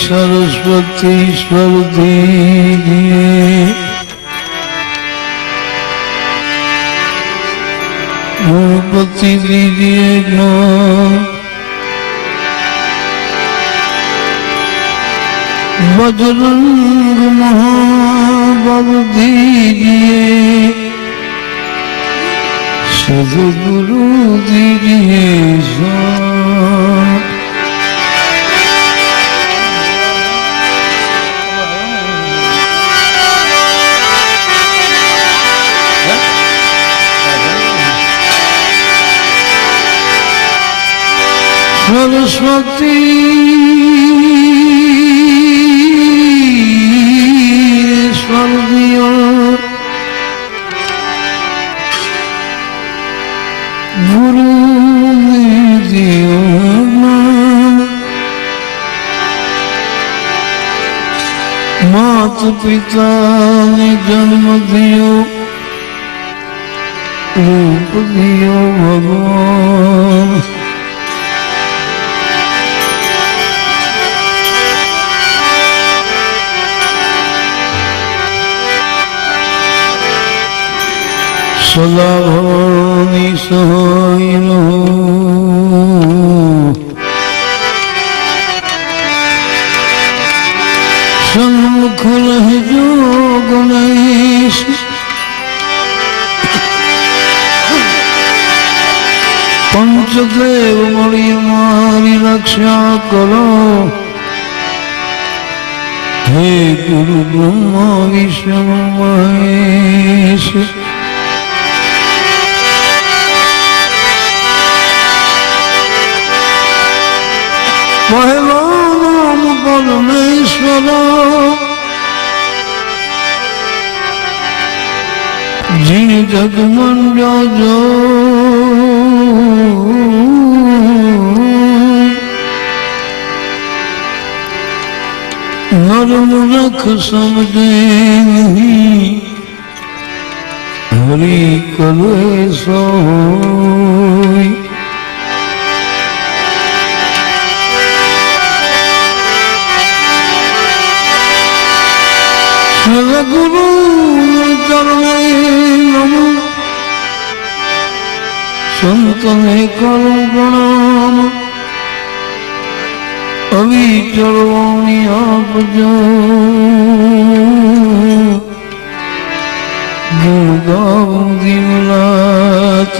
सरस्वती ईश्वर दीजिए, गणपति दीजिए ज्ञान, बजरंग महाबल दीजिए, सद्गुरु दीजिए साथ। सरस्वती ईश्वर दियो, गुरु ने दियो मात पिता ने जन्म दियो, रूप दियो भगवान। सदा भवानी सहाय रहो, सन्मुख रहजो गणेश, पंचदेव मणि हमारी रक्षा करो, हे गुरु ब्रह्मा विष्णु महेश। पहला नाम परमेश्वर, जी जग मंडो जो, नर मूर्ख समझे नहीं, हरि करे सोई। गुरु चरणे नमो, संत ने करो प्रणाम, अविचल वाणी आप जो, गुण गाऊं दिन रात,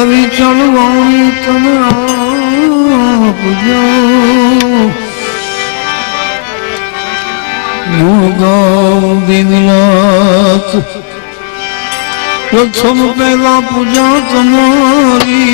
अविचल वाणी तन आप जो, गुण गाऊं दिन रात। प्रथम पहला पूजा तुम्हारी,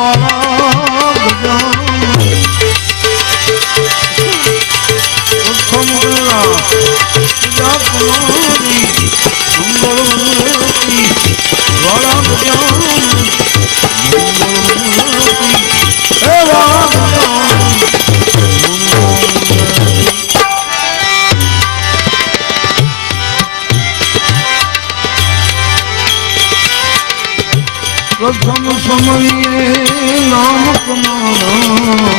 વાળા ગજાનન પ્રથમ પેલા પૂજા તમારી મંગળ મૂર્તિ વાળા ગજાનન મંગળ મૂર્તિ હે વાળા ગજાનન પ્રથમ સમયે નામ કમારા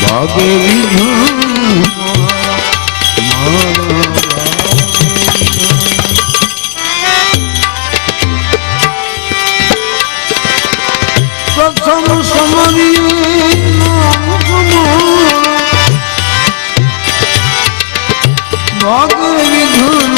ભાગે વિઘન પ્રથમ સમયે નામ કમારા ભાગે વિઘન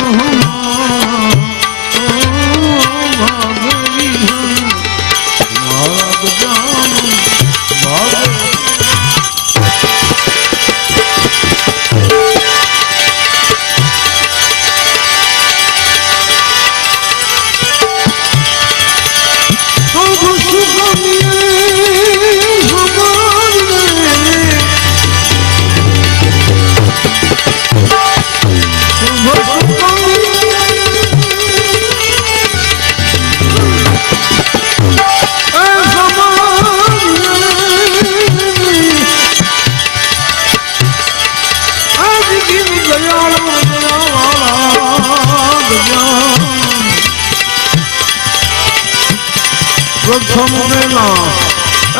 પ્રથમ વેલા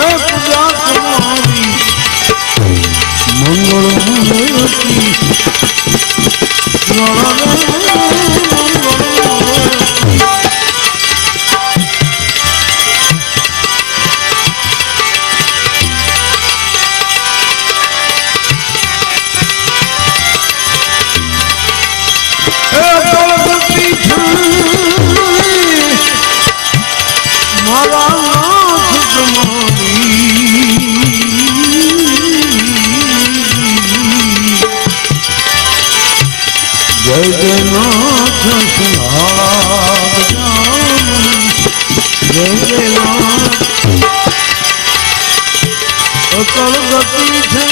એ પૂજા તમારી મંગળ મૂર્તિ જય જયનાથ જય જયનાથ અકળ ગતિ છે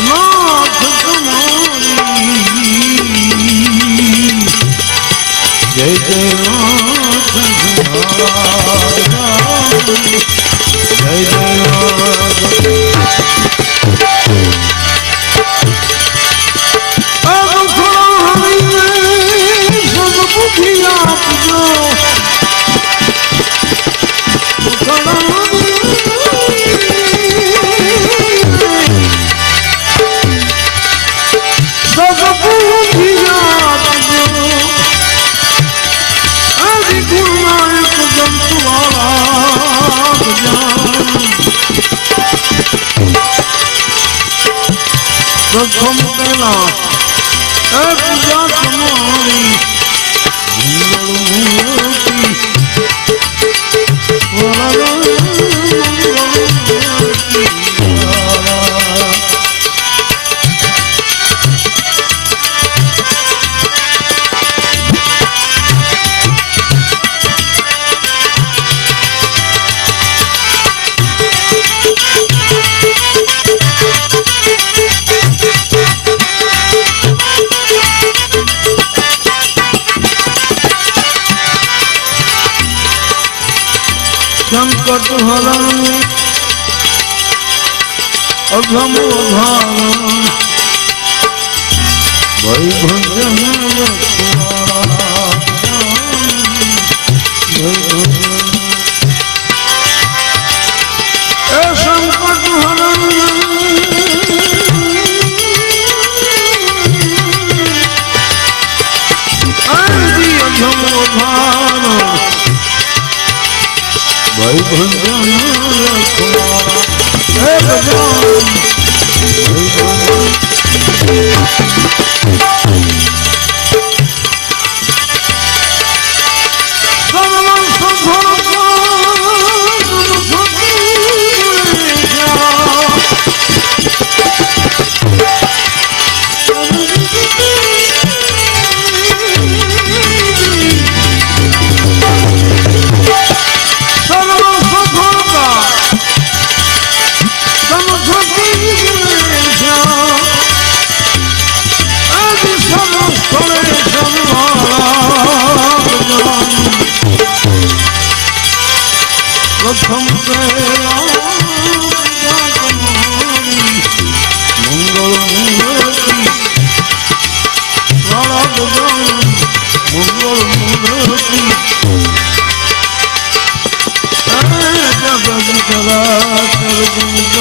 નાથ તમારી જય જયનાથ જય જયનાથ સદબુદ્ધિ આપજો સદબુદ્ધિ આપજો આદિ ગુરુનાયક જંતુવાળા પ્રથમ પેલા એ પૂજા તમારી સંકટ હરણ અઘમ અઘારણ વૈભજન એ સંકટ હરણ આદિ અઘમ અઘારણ વૈભજન રખવાળા હે ભગવાન प्रथम तेरा मंगल मूर्ति सारा बजान मंगल मूर्ति जगत चराचर गति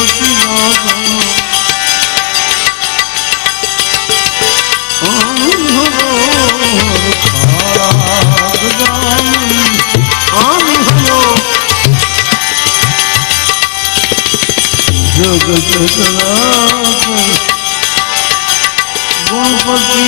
जगत चराचर गणपति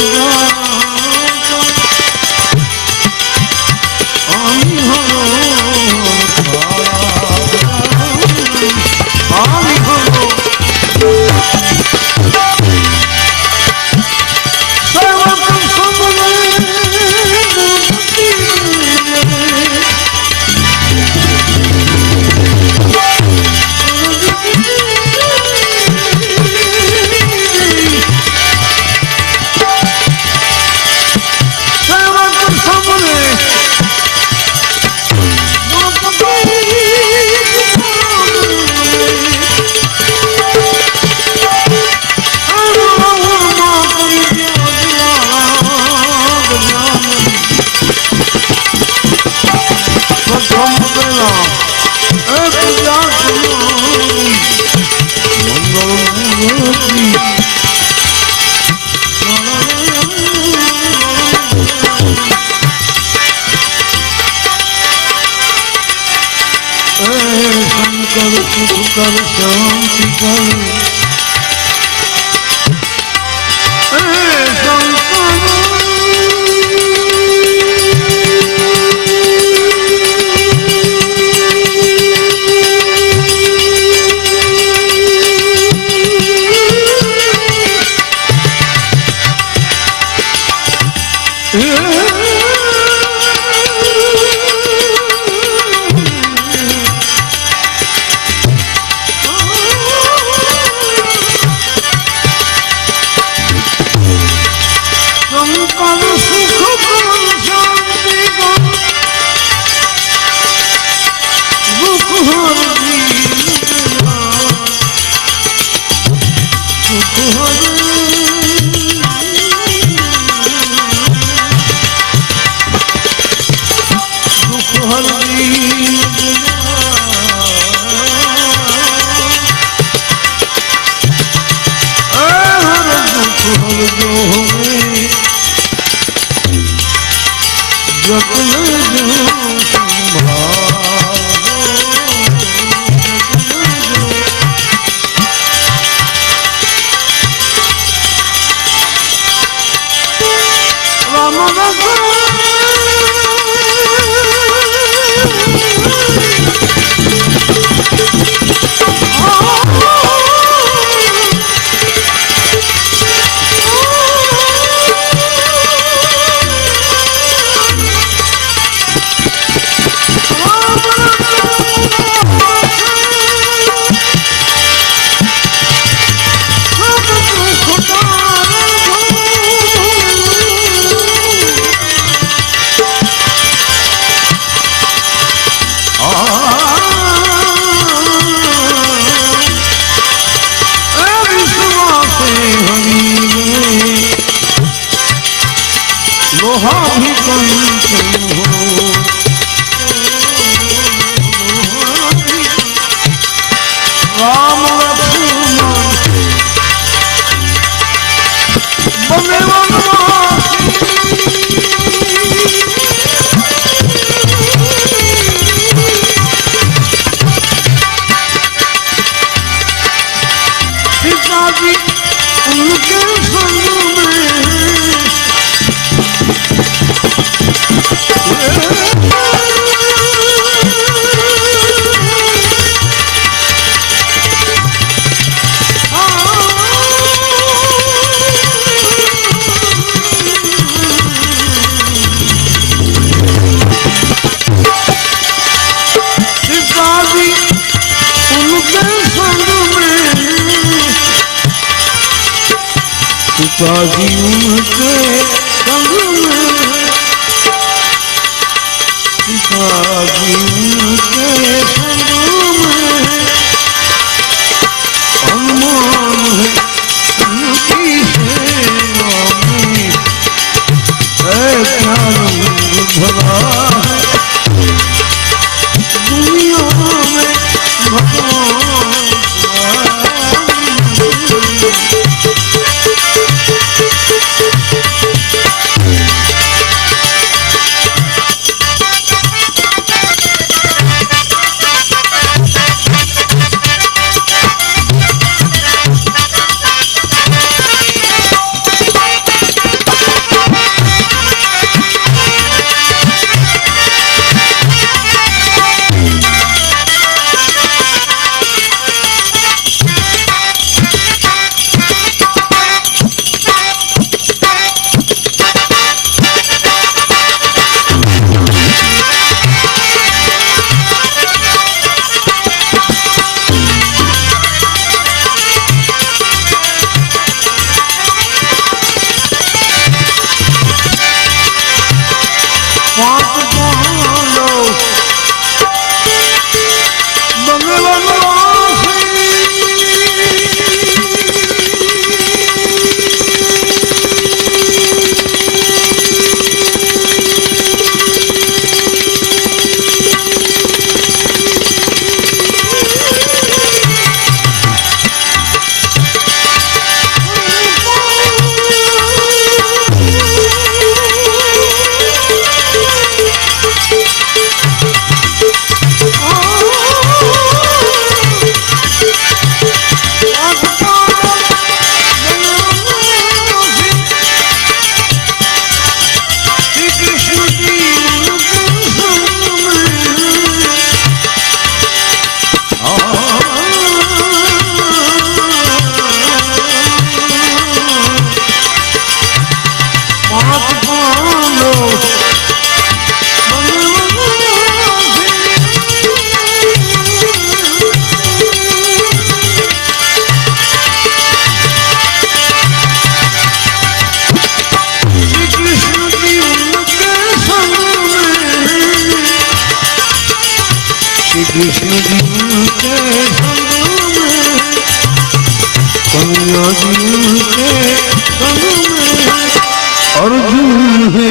शंकर सुख कर शांति कर पिताजी उनके संग में, पिताजी उनके संग जी के संग में कन्या जी के संग में अर्जुन है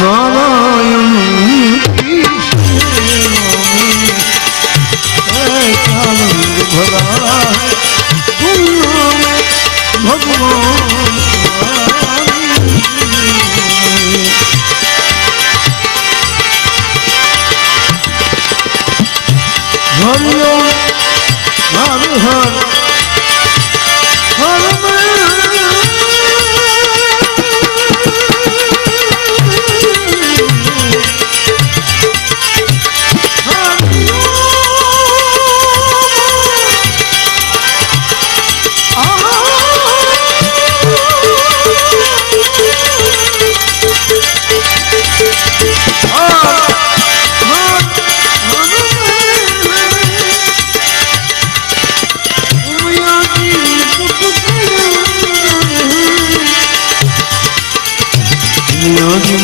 नारायण आनंद भरा भगवान हरिओ हर हर हर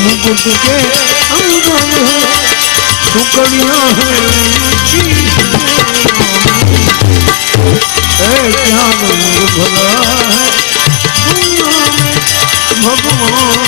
मुकुट के अंदर टुकड़ियां हैं क्या रंग भला है दुनिया में भगवान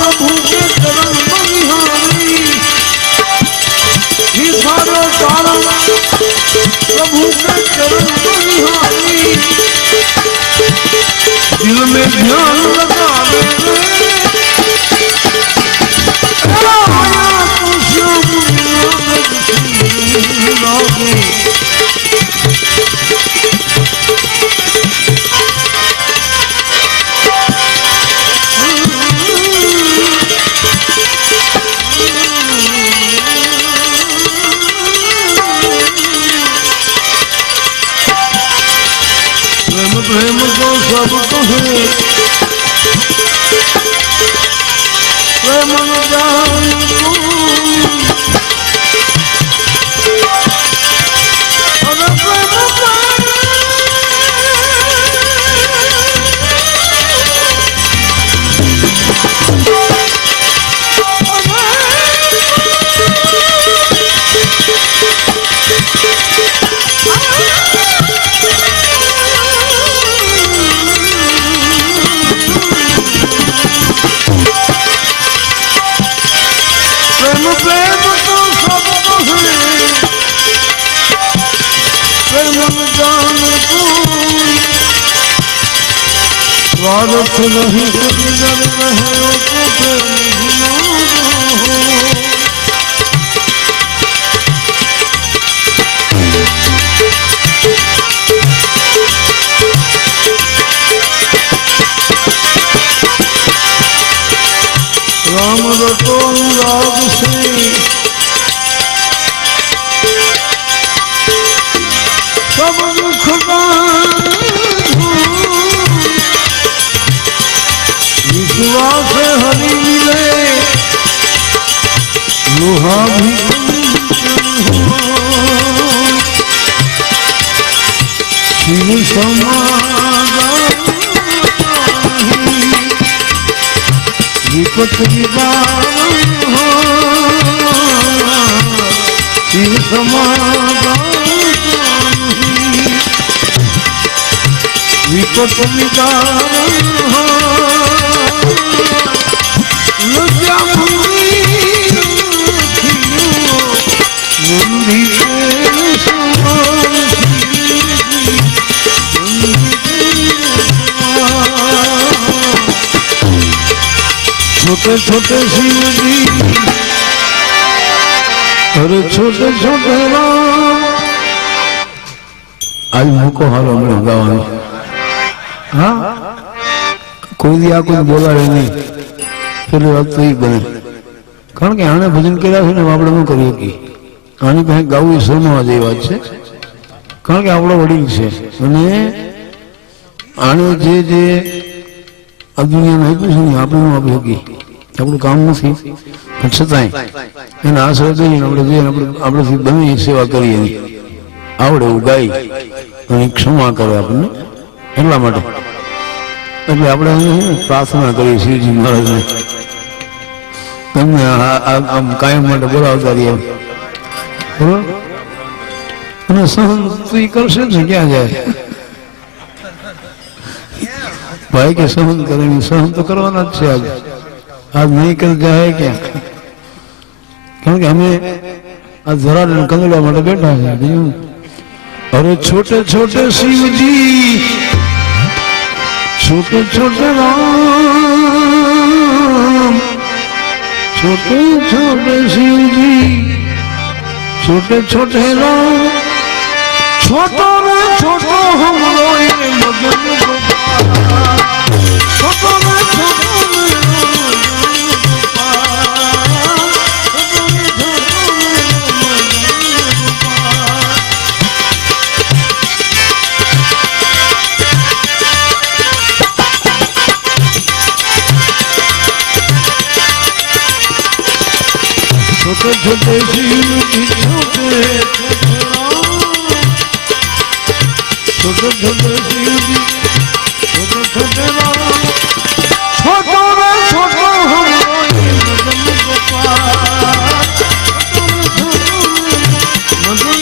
प्रभु के चरण बलिहारी प्रभु के चरण बनिहारी दिल में ध्यान लगावे आया तो श्याम लागे प्रेम को सब कहे प्रेम जान प्रेम तो सब कहे प्रेम जान तू स्वार्थ नहीं नजर रहे तो राम रतो अनुराग से सब दुख विश्वास हरि मिले लोहा भी शिव विपत विदान शिव समाधान विपत विदान लज्जा मुंदी छोटे छोटे शिव जी अरे छोटे छोटे राम आज मुको हालो में गावा हाँ कोई दिया कोई बोला रहे नहीं पहले बात तो ही बने कारण के आने भजन કર્યા છે ને આપણે ન કરીએ કે આની પાસે ગાવું એ સોનો આ જેવી વાત છે કારણ કે આપણો વડીલ છે અને આને જે જે આ દુનિયામાં આપ્યું છે ને આપણે ન આપી શકી આપણું કામ નથી પણ છતાંય એના આશરે થઈને આપણે જે આપણાથી બને એ સેવા કરીએ આવડે એવું ગાઈ અને ક્ષમા કરે આપણને એટલા માટે એટલે આપણે પ્રાર્થના કરીએ શિવજી મહારાજને તમને આમ કાયમ માટે બોલાવતા રહીએ બરોબર અને સહન તો એ કરશે ને ક્યાં જાય ભાઈ કે સહન કરે સહન તો કરવાના જ છે आज नहीं कर जाए क्या क्योंकि हमें आज जरा कंदड़ा माटे बैठा है अरे छोटे छोटे शिव जी छोटे छोटे राम छोटे छोटे शिव जी छोटे छोटे राम छोटो में छोटो हम मदन छोटो में छोटो छोटे छोटे शिव जी छोटे छोटे छोटे शिव जी छोटे छोटे राम छोटो में छोटो हम मदन गोपाल मदन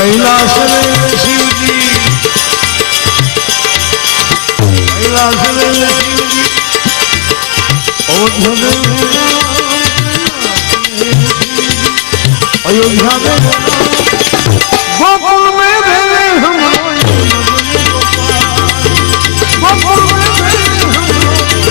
कैलाश रे शिव जी, कैलाश रे शिव जी, अयोध्या में गोकुल में भेजे हम, गोकुल में भेजे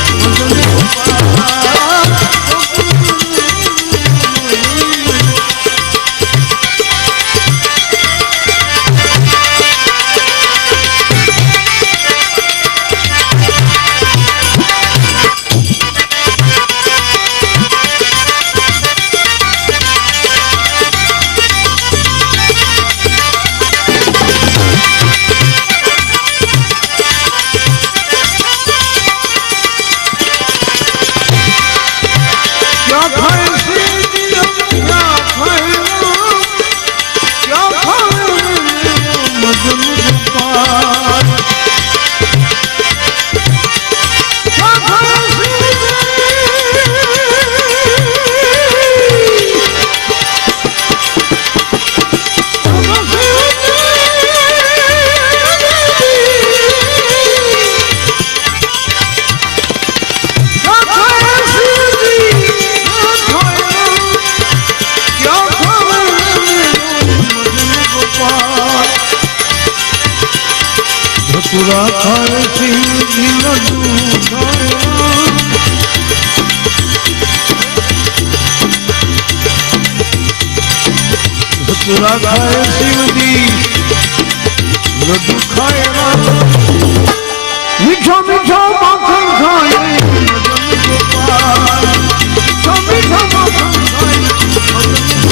पूरा खाए शिव जी लड्डू पूरा खाए शिव जी लड्डू खाए मीठा मीठा माखन खाए मीठा मीठा माखन खाए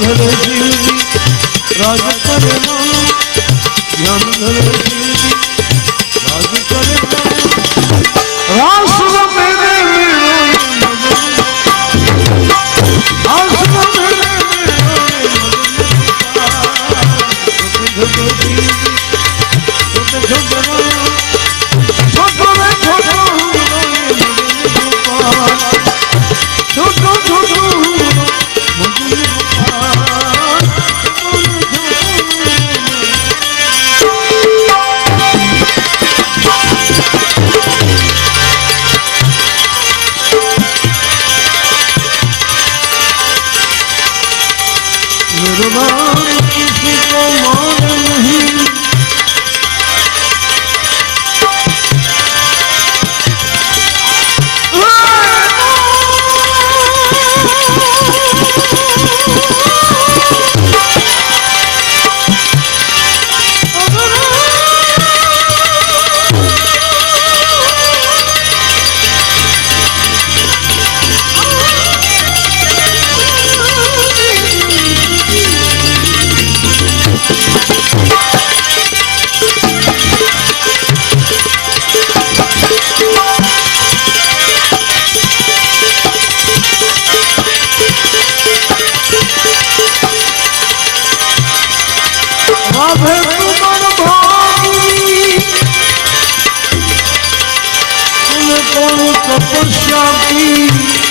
धरे शिव जी राज करे ध्यान धरे शिव जी राज करे रास मेरे तपस्या की